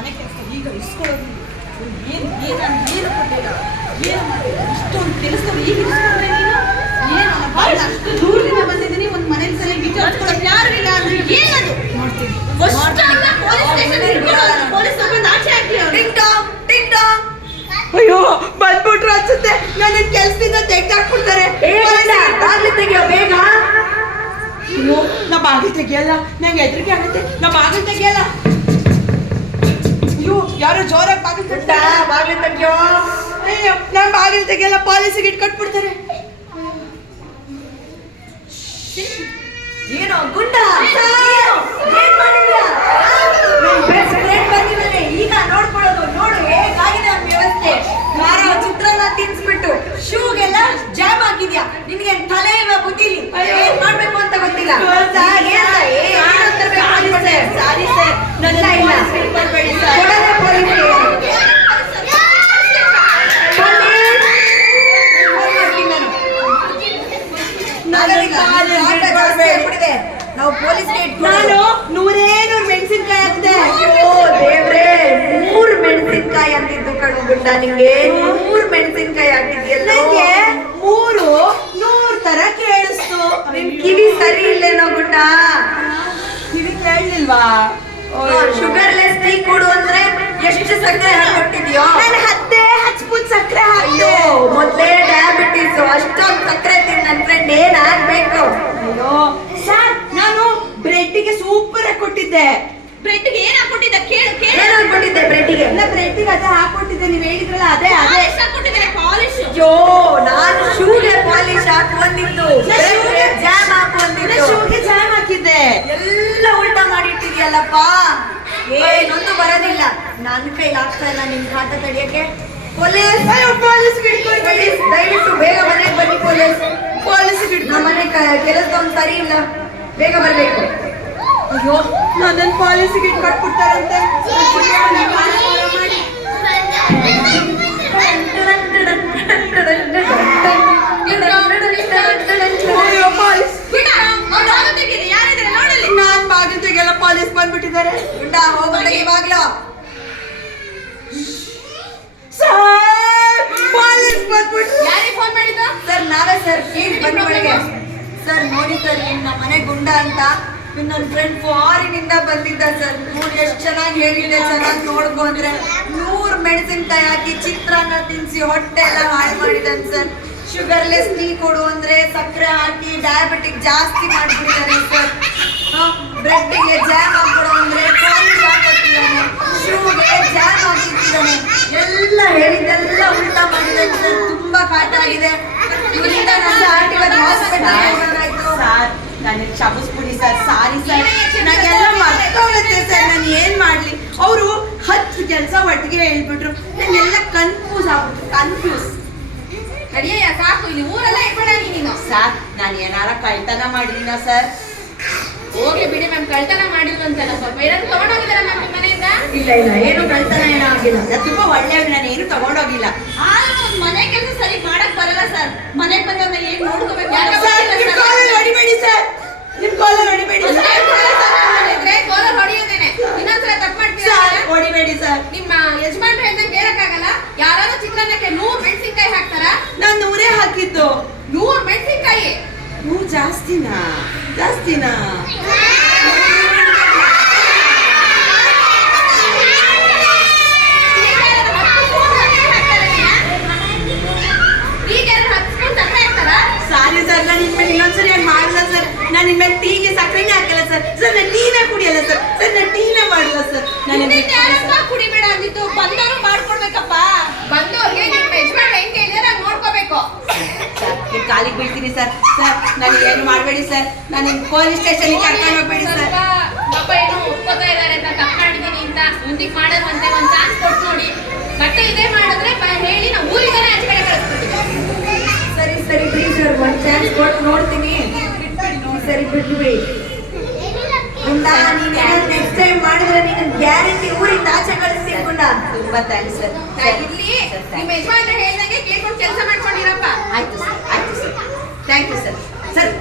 ಮನೆ ಕೆಲಸ ಈಗ ಇಸ್ಕೊಳ್ಳೋದು ಏನು ಕೊಟ್ಟಿಲ್ಲ, ಏನು ಮಾಡಿಲ್ಲ, ಇಷ್ಟೊಂದು ಕೆಲಸದವ್ರು ಈಗ ಇಸ್ಕೊಂಡ್ರೆ ನೀನು ಏನು ಅಷ್ಟು ದೂರದಿಂದ ಬಂದಿದ್ದೀನಿ. ಒಂದು ಮನೇಲಿ ಸರಿ ಬಿಟ್ಟು ಹಚ್ಕೊಳ್ಳೋದು ಯಾರು ಇಲ್ಲ ಅಂದ್ರೆ ಏನದು ನೋಡ್ತೀನಿ. ಅಯ್ಯೋ ಬಂದ್ಬಿಟ್ರು ಅನ್ಸುತ್ತೆ, ನನ್ನ ಕೆಲ್ಸದಿಂದ ತೆಗ್ದಾಕ್ಬಿಡ್ತಾರೆ. ತೆಗಿಯೋ ಬೇಗ. ಅಯ್ಯೋ ನಾ ಬಾಗಿಲು ತೆಗಿಯಲ್ಲ, ನಂಗೆ ಹೆದರಿಕೆ ಆಗುತ್ತೆ, ನಾ ಬಾಗಿಲು ತೆಗಿಯಲ್ಲ. ಅಯ್ಯೋ ಯಾರೋ ಜೋರಾಗಿ ಬಾಗಿಲು ತೆಗಿಯೋ. ಅಯ್ಯೋ ನಾನು ಬಾಗಿಲು ತೆಗಿಯಲ್ಲ, ಪಾಲಿಸಿಗೆ ಇಟ್ಕೊಟ್ಬಿಡ್ತಾರೆ. ಏನೋ ಗುಂಡ ಏನ್ ಮಾಡಿದ್ಯಾ? ಬೆಸ್ಟ್ ಫ್ರೆಂಡ್ ಬಂದಿದ್ದಾನೆ, ಈಗ ನೋಡ್ಕೊಳ್ಳೋದು ನೋಡು ಹೇಗಾಗಿದೆ ನಮ್ಮ ವ್ಯವಸ್ಥೆ. ಖಾರ ಚಿತ್ರಾನ್ನ ತಿನ್ಸ್ಬಿಟ್ಟು ಶೂಗೆಲ್ಲ ಜಾಮ್ ಹಾಕಿದ್ಯಾ. ನಿನ್ಗೆ ತಲೆ ಇಲ್ವಾ ಬುದ್ಧಿಲಿ? ಏನ್ ಮಾಡ್ಬೇಕು ಅಂತ ಗೊತ್ತಿಲ್ಲ. ಸಾರಿ ಸರ್, ನನ್ನ ಕೊಡದೆ ನಾವು ಪೊಲೀಸ್ಗೆ ನಾನು ನೂರೇನು ಮೆಣಸಿನ್ಕಾಯಿ ಹಾಕ್ದೆ. ದೇವ್ರೆ 3 ಮೆಣಸಿನ್ಕಾಯಿ ಅಂತಿದ್ದು ಕಣು ಗುಂಡ. ನಿಂಗೆ 3 ಮೆಣಸಿನ್ಕಾಯಿ ಹಾಕಿದ್ಯಲ್ಲ, ನನಗೆ 100 ತರ ಕೇಳಿಸ್ತು. ನಿನ್ ಕಿವಿ ಸರಿ ಇಲ್ಲೇನೋ ಗುಂಡ. ಕಿವಿ ಕೇಳಲಿಲ್ವಾ? ಶುಗರ್ಲೆಸ್ ಟೀ ಕೊಡು ಅಂದ್ರೆ ಎಷ್ಟು ಸಕ್ಕರೆ ಹಾಕೊಟ್ಟಿದ್ಯೋ? ನಾನು ಹಚ್ಬಿಟ್ಟು ಸಕ್ಕರೆ ಅಯ್ಯೋ ಮೊದ್ಲೇ ಡಯಾಬಿಟಿಸ್, ಅಷ್ಟೊಂದು ಸಕ್ಕರೆ ತಿನ್ ನನ್ ಫ್ರೆಂಡ್ ಏನ್ ಆಗ್ಬೇಕು? ಅಯ್ಯೋ ಸರ್, ನಾನು ಬ್ರೆಡ್ಗೆ ಸೂಪರ್ ಆಗಿ ಕೊಟ್ಟಿದ್ದೆ. ಬ್ರೆಡ್ಗೆ ಏನ್ ಹಾಕೊಟ್ಟಿದ್ದೆ ಕೇಳು ಕೇಳು. ಏನ್ ಹಾಕೊಟ್ಟಿದ್ದೆ ಬ್ರೆಡ್ಗೆ? ಇಲ್ಲ ಬ್ರೆಡ್ಗೆ ಅದೇ ಹಾಕೊಟ್ಟಿದ್ದೆ, ನೀವ್ ಹೇಳಿದ್ರಲ್ಲ ಅದೇ ಅದೇ ಪಾಲಿಶ್ ಹಾಕೊಟ್ಟಿದ್ದಾರೆ, ಪಾಲಿಶ್. ಅಯ್ಯೋ ನಾನು ಶೂಗೆ ಪಾಲಿಶ್ ಹಾಕೊಂಡಿದ್ದು, ಜಾಮ್ ಹಾಕೊಂಡಿದ್ದು. ಶೂಗೆ ಜಾಮ್ ಹಾಕಿದ್ದೆ. ಎಲ್ಲ ಉಲ್ಟಾ ಮಾಡಿಟ್ಟಿದ್ಯಲ್ಲಪ್ಪ, ಏನೊಂದು ಬರೋದಿಲ್ಲ. ನನ್ನ ಕೈಲಿ ಆಗ್ತಾ ಇಲ್ಲ ನಿನ್ ಕಾಟ ತಡಿಯಕ್ಕೆ. ಪೊಲೀಸ್ ದಯವಿಟ್ಟು ಬೇಗ ಮನೆಗೆ ಬನ್ನಿ. ಪೊಲೀಸ್ ನಮ್ಮ ಮನೆ ಕೆಲಸದವ್ನು ಸರಿ ಇಲ್ಲ, ಬೇಗ ಬರ್ಬೇಕು. ಅಯ್ಯೋ ನನ್ನ ಪಾಲಿಸಿಗೆ ಇಟ್ಕೊಟ್ಬಿಡ್ತಾರಂತೆ. ನಾನ್ ಬಾಗಿಲು ತೆಗೆಯಲ್ಲ, ಪಾಲಿಸ್ ಬಂದ್ಬಿಟ್ಟಿದ್ದಾರೆ. ಗುಂಡ ಹೋಗೋಣ ಇವಾಗ್ಲೂ. ಪಾಲಿಸ್ ಬಂದ್ಬಿಟ್ಟು ಯಾರಿಗೆ ಫೋನ್ ಮಾಡಿದ್ದು? ಸರ್ ನಾವೇ ಸರ್, ಬನ್ನಿ ಒಳಗೆ. ಸರ್ ನೋಡಿ ಸರ್, ನಮ್ಮ ಮನೆ ಗುಂಡ ಅಂತ ನನ್ನ ಫ್ರೆಂಡ್ ಫಾರಿನಿಂದ ಬಂದಿದ್ದ ಸರ್. ನೋಡಿ ಎಷ್ಟು ಚೆನ್ನಾಗಿ ಹೇಳಿದೆ, ಚೆನ್ನಾಗಿ ನೋಡ್ಕೊ ಅಂದ್ರೆ 100 ಮೆಣಸಿನ್ಕಾಯಿ ಹಾಕಿ ಚಿತ್ರಾನ್ನ ತಿನ್ಸಿ ಹೊಟ್ಟೆ ಎಲ್ಲ ಹಾಳು ಮಾಡಿದ್ದಾನೆ ಸರ್. ಶುಗರ್ಲೆಸ್ ಟೀ ಕೊಡು ಅಂದ್ರೆ ಸಕ್ಕರೆ ಹಾಕಿ ಡಯಾಬಿಟಿಕ್ ಜಾಸ್ತಿ ಮಾಡ್ಬಿಟ್ಟಿದ್ದಾರೆ ಸರ್. ಬ್ರೆಡ್ಗೆ ಜಾಮ್ ಹಾಕೊಡು ಅಂದ್ರೆ ಪಾಲಿಶ್ ಹಾಕಿದ್ದಾನೆ, ಶೂಗೆ ಜಾಮ್ ಹಾಕಿದ್ದಾನೆ. ಎಲ್ಲ ಹೇಳಿದ್ದೆಲ್ಲ ಉಲ್ಟಾ ಮಾಡಿದ್ದಾನೆ ಸರ್. ತುಂಬಾ ಕಾಟ ಆಗಿದೆ. ಇವರಿಂದ ನನ್ನ ಹಾಸ್ಪಿಟಲ್ ಸರ್ ನಾನು ಕ್ಷಮಿಸ್ಬಿಡಿ ಸರ್, ಸಾರಿ ಸರ್, ನನಗೆಲ್ಲ ಮರ್ತೋಗುತ್ತೆ ಸರ್. ನಾನು ಏನ್ ಮಾಡ್ಲಿ? ಅವರು 10 ಕೆಲಸ ಒಟ್ಟಿಗೆ ಹೇಳ್ಬಿಟ್ರು, ನನಗೆಲ್ಲ ಕನ್ಫ್ಯೂಸ್ ಆಗ್ಬಿಟ್ರು. ಕನ್ಫ್ಯೂಸ್ ನಡಿಯ ಸಾಕು, ಇಲ್ಲಿ ಊರೆಲ್ಲ ಇಟ್ಬಿಡಾಗಿ ನೀನು. ಸರ್ ನಾನು ಏನಾರ ಕಳ್ತನ ಮಾಡಿದೀನ ಸರ್? ಹೋಗ್ಲಿ ಬಿಡಿ ಮ್ಯಾಮ್, ಕಳ್ತನ ಮಾಡಿಲ್ವಂತಲ್ಲ, ಸ್ವಲ್ಪ ಏನಾದ್ರು ತಗೊಂಡೋಗಿದಾರ ಮ್ಯಾಮ್ ನಿಮ್ಮ ಮನೆಯಿಂದ? ಇಲ್ಲ ಇಲ್ಲ, ಏನು ಕಳ್ತನ ಏನೂ ಆಗಿಲ್ಲ. ನಾನು ತುಂಬಾ ಒಳ್ಳೆಯವ್ರು, ನಾನು ಏನು ತಗೊಂಡೋಗಿಲ್ಲ. ಮನೆ ಕೆಲಸ ಸರಿ ಮಾಡಕ್ ಬರಲ್ಲ ಸರ್. ಮನೆಗೆ ಬಂದವ್ರನ್ನ ಏನ್ ನೋಡ್ಕೋಬೇಕು? ಹೊಡಿಬೇಡಿ ಸರ್, ನಿಮ್ ಕಾಲರ್ ಹೊಡಿಬೇಡಿ ಕೋಲರ್ ಹೊಡಿಯೋದೇನೆ. ಇನ್ನೊಂದ್ಸಲ ತಪ್ಪು ಮಾಡ್ತೀರಾ? ಹೊಡಿಬೇಡಿ ಸರ್. ನಿಮ್ಮ ಯಜಮಾನ್ರು ಹೇಳ್ದಂಗೆ ಕೇಳಕ್ಕಾಗಲ್ಲ. ಯಾರಾದ್ರೂ ಚಿತ್ರಾನ್ನಕ್ಕೆ 100 ಮೆಣಸಿನ್ಕಾಯಿ ಹಾಕ್ತಾರ? ನಾನು 100 ಹಾಕಿದ್ದು. 100 ಮೆಣಸಿನ್ಕಾಯಿ? ಜಾಸ್ತಿನಾ? ಸಾರಿ ಸರ್, ನಾನು ಇನ್ಮೇಲೆ ಇನ್ನೊಂದ್ಸರಿ ಹಂಗೆ ಮಾಡಲ್ಲ ಸರ್. ನಾನು ಇನ್ಮೇಲೆ ಟೀಗೆ ಸಕ್ಕರೆನೇ ಹಾಕಲ್ಲ ಸರ್. ಸರ್ ನಾನು ಟೀನೇ ಕುಡಿಯಲ್ಲ ಸರ್. ನಾನು ಟೀನೇ ಮಾಡಲ್ಲ ಸರ್. ನಾನು ಕುಡಿಬೇಡ ಅಂದಿದ್ದು, ಬಂದವರು ಮಾಡ್ಕೊಡ್ಬೇಕಪ್ಪ. ಬಂದವ್ರಿಗೆ ನಿಮ್ಮ ಯಜಮಾನ್ ಹೆಂಗ್ ಹೇಳಿದ್ರೆ ನಾನು ನೋಡ್ಕೋಬೇಕು. ಸರ್ ನಿಮ್ಮ ಕಾಲಿಗೆ ಬೀಳ್ತೀನಿ ಸರ್. ಸರ್ ನನಗೆ ಏನು ಮಾಡಬೇಡಿ ಸರ್. ನಾನು ಪೊಲೀಸ್ ಸ್ಟೇಷನ್ಗೆ ಕರ್ಕೊಂಡು ಹೋಗ್ಬೇಡಿ ಸರ್. ಪಾಪ ಏನೋ ಒಪ್ಕೋತಾ ಇದಾರೆ ಅಂತ ಕರ್ಕೊಂಡಿದ್ದೀನಿ ಅಂತ ಮುಂದಿಗೆ ಮಾಡೋದಂತೆ ಒಂದು ಚಾನ್ಸ್ ಕೊಟ್ಟು ನೋಡಿ. ಮತ್ತೆ ಇದೇ ಮಾಡಿದ್ರೆ ಹೇಳಿ ನಾವು ಊರಿಗಾನೆ ಆಚೆ ಕಡೆ ಕಳಿಸ್ಬಿಡ್ತೀವಿ. ಸರಿ ಸರಿ ಬಿಡಿ ಸರ್, ಒಂದು ಚಾನ್ಸ್ ಕೊಟ್ಟು ನೋಡ್ತೀನಿ. ಸರಿ ಬಿಟ್ಬಿಡಿ. ಗುಂಡ ನೀನು ನೆಕ್ಸ್ಟ್ ಟೈಮ್ ಮಾಡಿದ್ರೆ ನೀನು ಗ್ಯಾರಂಟಿ ಊರಿಂದ ಆಚೆ ಕಳಿಸ್ತೀನಿ ಗುಂಡ. ತುಂಬಾ ಥ್ಯಾಂಕ್ಸ್ ಸರ್. ಇಲ್ಲಿ ನಿಮ್ಮ ಯಜಮಾನ್ರು ಹೇಳ್ದಂಗೆ ಕೇಳ್ಕೊಂಡು ಕೆಲಸ ಮಾಡ್ಕೊಂಡಿರಪ್ಪ. ಆಯ್ತು ಸರ್, ಆಯ್ತು sir, thank you sir. Sir